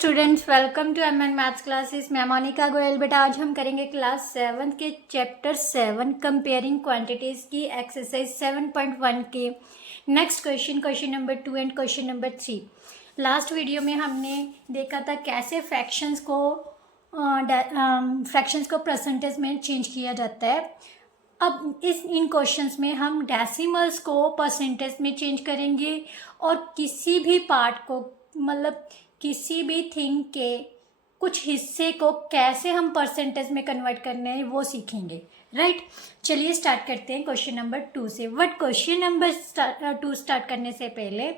Students, welcome to MN maths classes. मैं मोनिका गोयल। बेटा आज हम करेंगे क्लास 7 के चैप्टर 7 कंपेयरिंग क्वांटिटीज़ की एक्सरसाइज 7.1 के next question number 2 and question number 3। Last video में हमने देखा था कैसे फ्रैक्शंस को परसेंटेज में चेंज किया जाता है। अब इन क्वेश्चंस में हम डेसिमल्स को परसेंटेज में चेंज करेंगे और किसी भी पार्ट को मतलब किसी भी थिंग के कुछ हिस्से को कैसे हम परसेंटेज में कन्वर्ट करने हैं वो सीखेंगे। राइट, चलिए स्टार्ट करते हैं क्वेश्चन नंबर 2 से। बट क्वेश्चन नंबर 2 स्टार्ट करने से पहले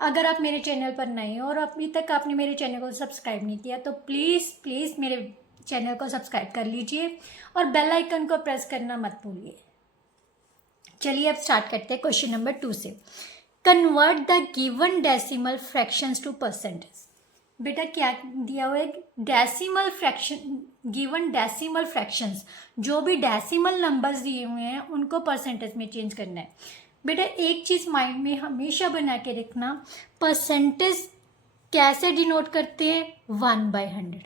अगर आप मेरे चैनल पर नए हो और अभी तक आपने मेरे चैनल को सब्सक्राइब नहीं किया तो प्लीज़ मेरे चैनल को सब्सक्राइब कर लीजिए और बेल आइकन को प्रेस करना मत भूलिए। चलिए अब स्टार्ट करते हैं क्वेश्चन नंबर 2 से। Convert the given decimal fractions to percentage. बेटा क्या दिया हुआ है? Decimal fraction, given decimal fractions, जो भी डेसिमल नंबर्स दिए हुए हैं उनको परसेंटेज में चेंज करना है। बेटा एक चीज़ माइंड में हमेशा बना के रखना, परसेंटेज कैसे डिनोट करते हैं? 1/100।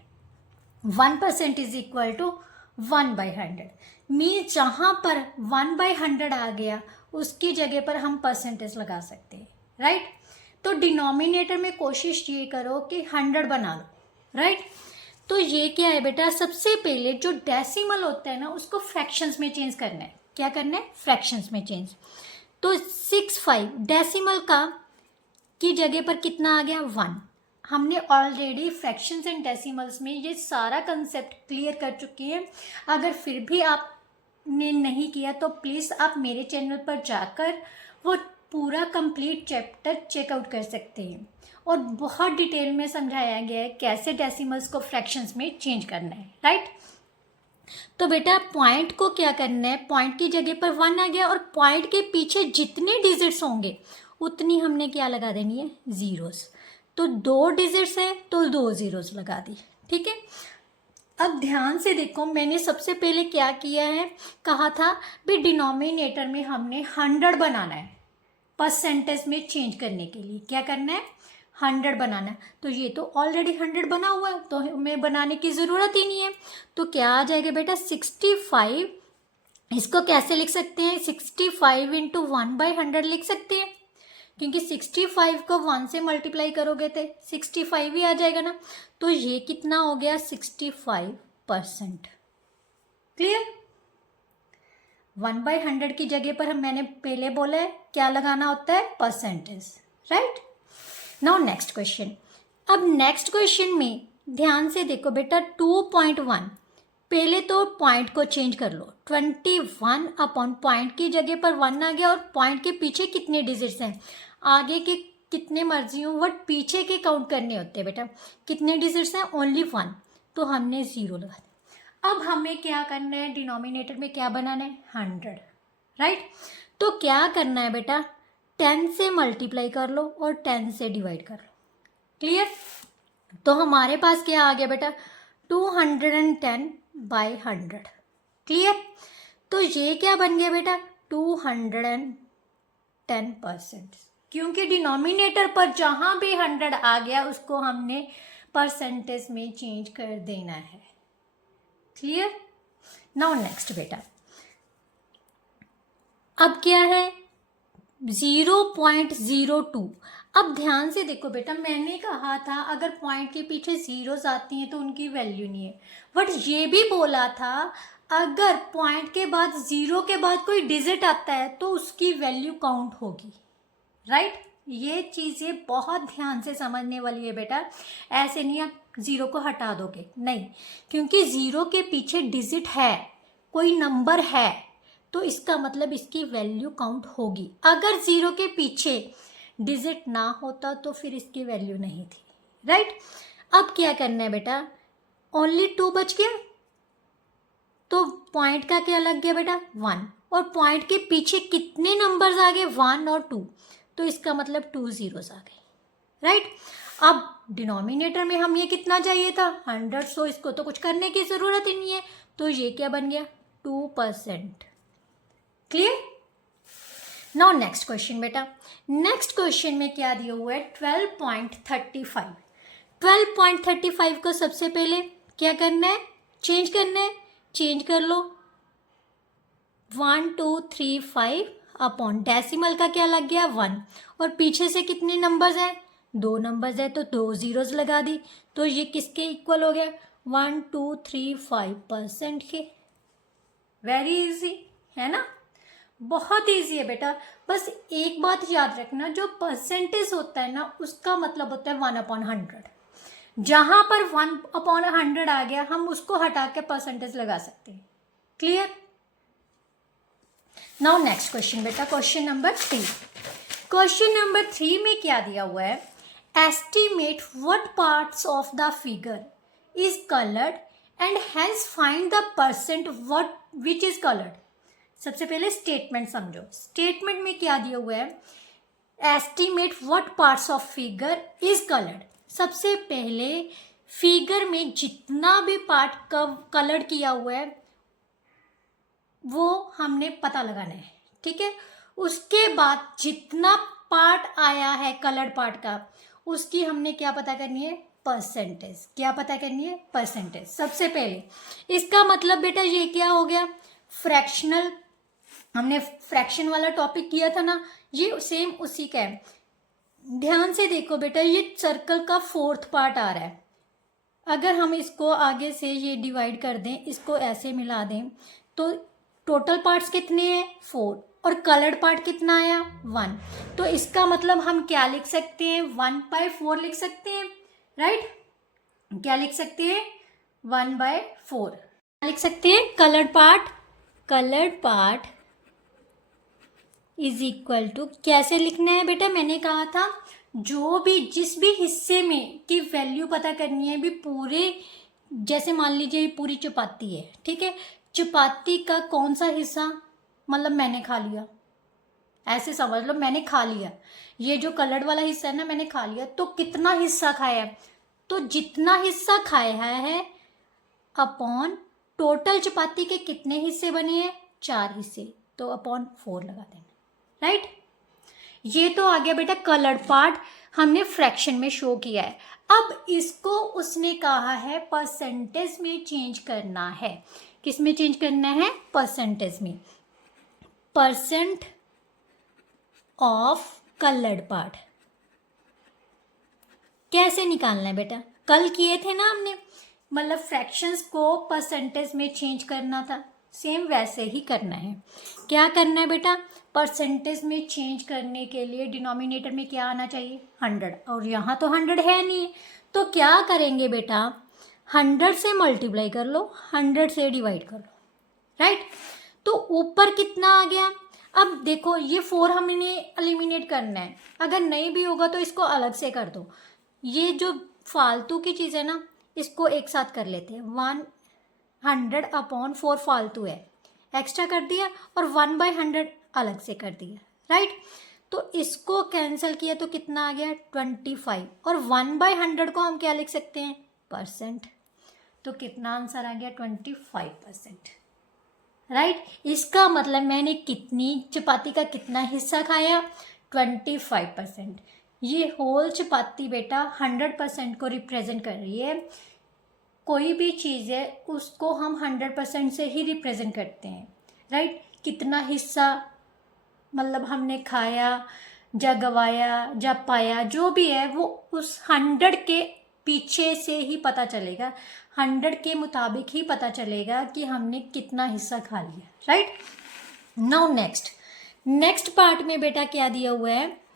1% इज इक्वल टू 1/100। मीन्स जहाँ पर 1/100 आ गया उसकी जगह पर हम परसेंटेज लगा सकते हैं। राइट, तो डिनोमिनेटर में कोशिश ये करो कि 100 बना लो। राइट, तो ये क्या है बेटा, सबसे पहले जो डेसिमल होता है ना उसको फ्रैक्शंस में चेंज करना है। क्या करना है? फ्रैक्शंस में चेंज। तो 65 डेसिमल का की जगह पर कितना आ गया? 1। हमने ऑलरेडी फ्रैक्शंस एंड डेसिमल्स में ये सारा कंसेप्ट क्लियर कर चुके हैं। अगर फिर भी आपने नहीं किया तो प्लीज़ आप मेरे चैनल पर जाकर वो पूरा कंप्लीट चैप्टर चेकआउट कर सकते हैं और बहुत डिटेल में समझाया गया है कैसे डेसिमल्स को फ्रैक्शंस में चेंज करना है। राइट, तो बेटा पॉइंट को क्या करना है? पॉइंट की जगह पर 1 आ गया और पॉइंट के पीछे जितने डिजिट्स होंगे उतनी हमने क्या लगा देनी है? जीरोस। तो 2 डिजिट्स हैं तो 2 जीरोस लगा दी। ठीक है, अब ध्यान से देखो, मैंने सबसे पहले क्या किया है, कहा था भी डिनोमिनेटर में हमने 100 बनाना है परसेंटेज में चेंज करने के लिए। क्या करना है? 100 बनाना है। तो ये तो ऑलरेडी 100 बना हुआ है तो हमें बनाने की ज़रूरत ही नहीं है। तो क्या आ जाएगा बेटा? 65। इसको कैसे लिख सकते हैं? 65 इंटू 1/100 लिख सकते हैं, क्योंकि 65 को 1 से मल्टीप्लाई करोगे तो 65 ही आ जाएगा ना। तो ये कितना हो गया? 65%। क्लियर? 1/100 की जगह पर मैंने पहले बोला है क्या लगाना होता है? Percentage. Right, now next question. अब नेक्स्ट क्वेश्चन में ध्यान से देखो बेटा, 2.1। पहले तो पॉइंट को चेंज कर लो। 21 अपॉन पॉइंट की जगह पर 1 आ गया और पॉइंट के पीछे कितने डिजिट्स हैं? आगे के कितने मर्जी हो बट पीछे के काउंट करने होते हैं बेटा। कितने डिजिट्स हैं? ओनली 1, तो हमने 0 लगा दिया। अब हमें क्या करना है? डिनोमिनेटर में क्या बनाना है? 100। राइट, तो क्या करना है बेटा? 10 से मल्टीप्लाई कर लो और 10 से डिवाइड कर लो। क्लियर? तो हमारे पास क्या आ गया बेटा? 210/100। क्लियर? तो ये क्या बन गया बेटा? 210%, क्योंकि डिनोमिनेटर पर जहाँ भी 100 आ गया उसको हमने परसेंटेज में चेंज कर देना है। क्लियर? नाउ नेक्स्ट बेटा, अब क्या है? 0.02। अब ध्यान से देखो बेटा, मैंने कहा था अगर पॉइंट के पीछे जीरोस आती हैं तो उनकी वैल्यू नहीं है, बट ये भी बोला था अगर पॉइंट के बाद 0 के बाद कोई डिजिट आता है तो उसकी वैल्यू काउंट होगी। राइट, ये चीज़ें बहुत ध्यान से समझने वाली है बेटा। ऐसे नहीं आप 0 को हटा दोगे, नहीं, क्योंकि 0 के पीछे डिजिट है, कोई नंबर है, तो इसका मतलब इसकी वैल्यू काउंट होगी। अगर 0 के पीछे डिजिट ना होता तो फिर इसकी वैल्यू नहीं थी। राइट, अब क्या करना है बेटा? ओनली 2 बच गया, तो पॉइंट का क्या लग गया बेटा? 1, और पॉइंट के पीछे कितने नंबर्स आ गए? 1 और 2, तो इसका मतलब 2 जीरोस आ गए। राइट, अब डिनोमिनेटर में हम ये कितना चाहिए था? 100, सो इसको तो कुछ करने की ज़रूरत ही नहीं है, तो ये क्या बन गया? 2%। क्लियर? नाउ नेक्स्ट क्वेश्चन बेटा, नेक्स्ट क्वेश्चन में क्या दिया हुआ है? 12.35। 12.35 को सबसे पहले क्या करना है, चेंज करना है, चेंज कर लो 1235 अपॉन डेसिमल का क्या लग गया 1, और पीछे से कितने नंबर्स हैं, 2 नंबर्स है तो 2 जीरोस लगा दी, तो ये किसके इक्वल हो गया 1235% के। वेरी इजी है ना, बहुत इजी है बेटा। बस एक बात याद रखना, जो परसेंटेज होता है ना उसका मतलब होता है 1/100। जहां पर 1/100 आ गया हम उसको हटा के परसेंटेज लगा सकते हैं। क्लियर। नाउ नेक्स्ट क्वेश्चन बेटा, क्वेश्चन नंबर 3। क्वेश्चन नंबर 3 में क्या दिया हुआ है, estimate what parts of the figure is coloured and hence find the percent what which is coloured. सबसे पहले स्टेटमेंट समझो। स्टेटमेंट में क्या दिया हुआ है, estimate what parts of figure is coloured. सबसे पहले फिगर में जितना भी पार्ट कलर किया हुआ है वो हमने पता लगाना है, ठीक है। उसके बाद जितना पार्ट आया है कलर्ड पार्ट का, उसकी हमने क्या पता करनी है, परसेंटेज। क्या पता करनी है, परसेंटेज। सबसे पहले इसका मतलब बेटा ये क्या हो गया, फ्रैक्शनल, हमने फ्रैक्शन वाला टॉपिक किया था ना, ये सेम उसी का है। ध्यान से देखो बेटा, ये सर्कल का 4th पार्ट आ रहा है। अगर हम इसको आगे से ये डिवाइड कर दें, इसको ऐसे मिला दें, तो टोटल पार्ट्स कितने हैं 4, और कलर्ड पार्ट कितना आया 1। तो इसका मतलब हम क्या लिख सकते हैं, 1/4 लिख सकते हैं, राइट। क्या लिख सकते हैं, 1/4 लिख सकते हैं। Coloured part is equal to, कैसे लिखना है बेटा, मैंने कहा था जो भी जिस भी हिस्से में की वैल्यू पता करनी है भी पूरे, जैसे मान लीजिए ये पूरी चपाती है, ठीक है, चपाती का कौन सा हिस्सा, मतलब मैंने खा लिया, ऐसे समझ लो मैंने खा लिया, ये जो कलर्ड वाला हिस्सा है ना मैंने खा लिया, तो कितना हिस्सा खाया है, तो जितना हिस्सा खाया है अपॉन टोटल चपाती के कितने हिस्से बने हैं, 4 हिस्से, तो अपॉन 4 लगा देना, राइट। ये तो आ गया बेटा कलर्ड पार्ट, हमने फ्रैक्शन में शो किया है। अब इसको उसने कहा है परसेंटेज में चेंज करना है। किस में चेंज करना है, परसेंटेज में। परसेंट ऑफ कलर्ड पार्ट कैसे निकालना है बेटा, कल किए थे ना हमने, मतलब फ्रैक्शंस को परसेंटेज में चेंज करना था, सेम वैसे ही करना है। क्या करना है बेटा, परसेंटेज में चेंज करने के लिए डिनोमिनेटर में क्या आना चाहिए, 100, और यहाँ तो 100 है नहीं, तो क्या करेंगे बेटा, 100 से मल्टीप्लाई कर लो, 100 से डिवाइड कर लो, राइट। तो ऊपर कितना आ गया, अब देखो ये 4 हमने एलिमिनेट करना है, अगर नहीं भी होगा तो इसको अलग से कर दो। ये जो फालतू की चीज़ है ना इसको एक साथ कर लेते हैं, 100/4 फालतू है, एक्स्ट्रा कर दिया, और 1/100 अलग से कर दिया, राइट। तो इसको कैंसिल किया तो कितना आ गया 25, और 1/100 को हम क्या लिख सकते हैं, परसेंट। तो कितना आंसर आ गया 25%, राइट। इसका मतलब मैंने कितनी चपाती का कितना हिस्सा खाया, 25%। ये होल चपाती बेटा 100% को रिप्रेजेंट कर रही है। कोई भी चीज़ है उसको हम 100% से ही रिप्रेजेंट करते हैं, राइट। कितना हिस्सा मतलब हमने खाया या गवाया या पाया, जो भी है वो उस 100 के पीछे से ही पता चलेगा, 100 के मुताबिक ही पता चलेगा कि हमने कितना हिस्सा खा लिया, राइट। नाउ नेक्स्ट पार्ट में बेटा क्या दिया हुआ है,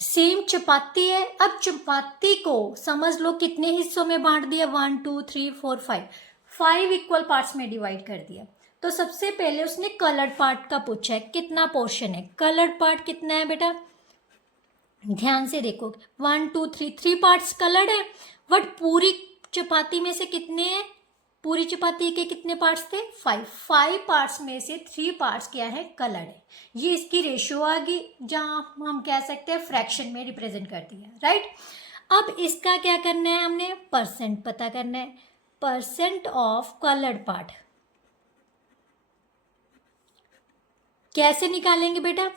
सेम चपाती है। अब चपाती को समझ लो कितने हिस्सों में बांट दिया, 1 2 3 4 5 इक्वल पार्ट्स में डिवाइड कर दिया। तो सबसे पहले उसने कलर्ड पार्ट का पूछा है, कितना पोर्शन है, कलर्ड पार्ट कितना है बेटा, ध्यान से देखो 1 2 3 पार्ट्स कलर्ड है, बट पूरी चपाती में से कितने हैं, पूरी चपाती के कितने पार्ट्स थे, 5 पार्ट्स में से 3 पार्ट्स क्या है, कलर्ड है। ये इसकी रेशियो आ गई, जहाँ हम कह सकते हैं फ्रैक्शन में रिप्रेजेंट कर दिया, राइट। अब इसका क्या करना है, हमने परसेंट पता करना है, परसेंट ऑफ कलर्ड पार्ट। कैसे निकालेंगे बेटा,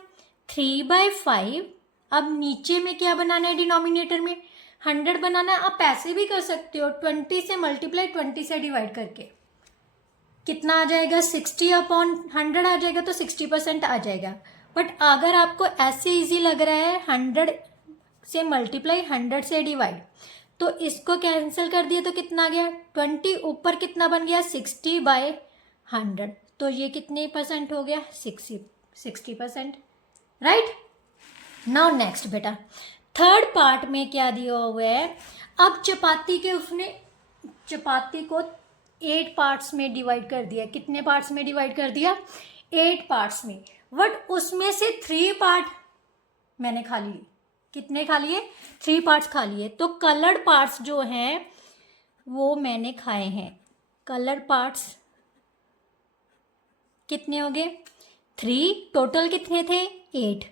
3/5। अब नीचे में क्या बनाना है डिनोमिनेटर में, 100 बनाना है, आप ऐसे भी कर सकते हो, 20 से मल्टीप्लाई 20 से डिवाइड करके कितना आ जाएगा, 60/100 आ जाएगा, तो 60% आ जाएगा। बट अगर आपको ऐसे इजी लग रहा है 100 से मल्टीप्लाई 100 से डिवाइड, तो इसको कैंसिल कर दिए तो कितना आ गया, 20, ऊपर कितना बन गया, 60/100, तो ये कितने परसेंट हो गया, 60%, राइट। नाउ नेक्स्ट बेटा, थर्ड पार्ट में क्या दिया हुआ है, अब चपाती के उसने चपाती को 8 पार्ट्स में डिवाइड कर दिया, कितने पार्ट्स में डिवाइड कर दिया, 8 पार्ट्स में, बट उसमें से 3 पार्ट मैंने खा लिए, कितने खा लिए, 3 पार्ट्स खा लिए, तो कलर्ड पार्ट्स जो हैं वो मैंने खाए हैं, कलर्ड पार्ट्स कितने हो गए, 3, टोटल कितने थे, 8,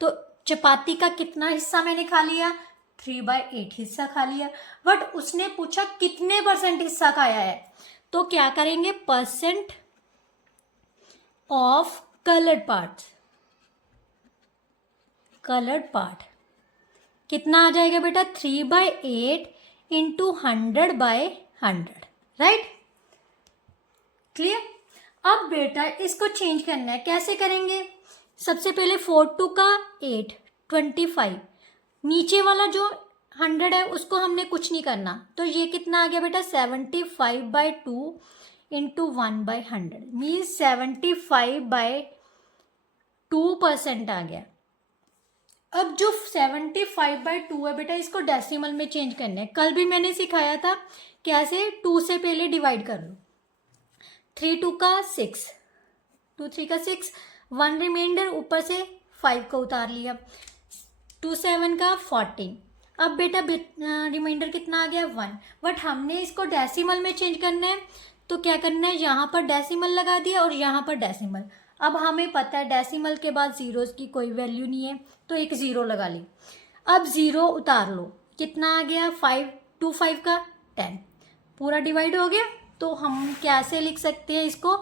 तो चपाती का कितना हिस्सा मैंने खा लिया, 3/8 हिस्सा खा लिया। बट उसने पूछा कितने % हिस्सा खाया है, तो क्या करेंगे, % of coloured part, coloured part कितना आ जाएगा बेटा, 3/8 इंटू 100/100, राइट, क्लियर। अब बेटा इसको चेंज करना है, कैसे करेंगे, सबसे पहले 4×2 का 8, 25, नीचे वाला जो 100 है उसको हमने कुछ नहीं करना, तो ये कितना आ गया बेटा, 75/2 इंटू 1/100, मीन्स 75/2% आ गया। अब जो 75/2 है बेटा, इसको डेसिमल में चेंज करना है, कल भी मैंने सिखाया था कैसे, 2 से पहले डिवाइड कर लो, 3×2 का 6, 2×3 का 6, 1 रिमाइंडर, ऊपर से 5 को उतार लिया, 2×7 का 14, अब बेटा रिमाइंडर कितना आ गया, 1, बट हमने इसको डेसिमल में चेंज करना है, तो क्या करना है, यहाँ पर डेसिमल लगा दिया और यहाँ पर डेसिमल। अब हमें पता है डेसिमल के बाद जीरोस की कोई वैल्यू नहीं है, तो एक ज़ीरो लगा ली, अब ज़ीरो उतार लो, कितना आ गया, 5×5 का 10, पूरा डिवाइड हो गया, तो हम कैसे लिख सकते हैं इसको,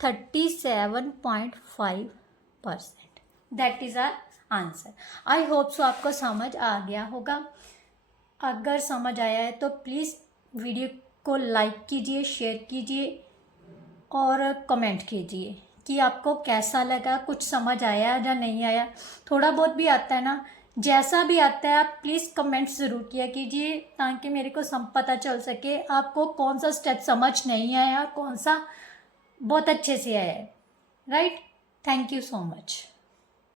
37.5%, that is our answer. I hope so आपको समझ आ गया होगा, अगर समझ आया है तो प्लीज़ वीडियो को लाइक कीजिए, शेयर कीजिए और कमेंट कीजिए कि आपको कैसा लगा, कुछ समझ आया या नहीं आया, थोड़ा बहुत भी आता है ना, जैसा भी आता है आप प्लीज़ कमेंट्स ज़रूर किया कीजिए, ताकि मेरे को पता चल सके आपको कौन सा स्टेप समझ नहीं आया, कौन सा बहुत अच्छे से आया है, right. Thank you so much.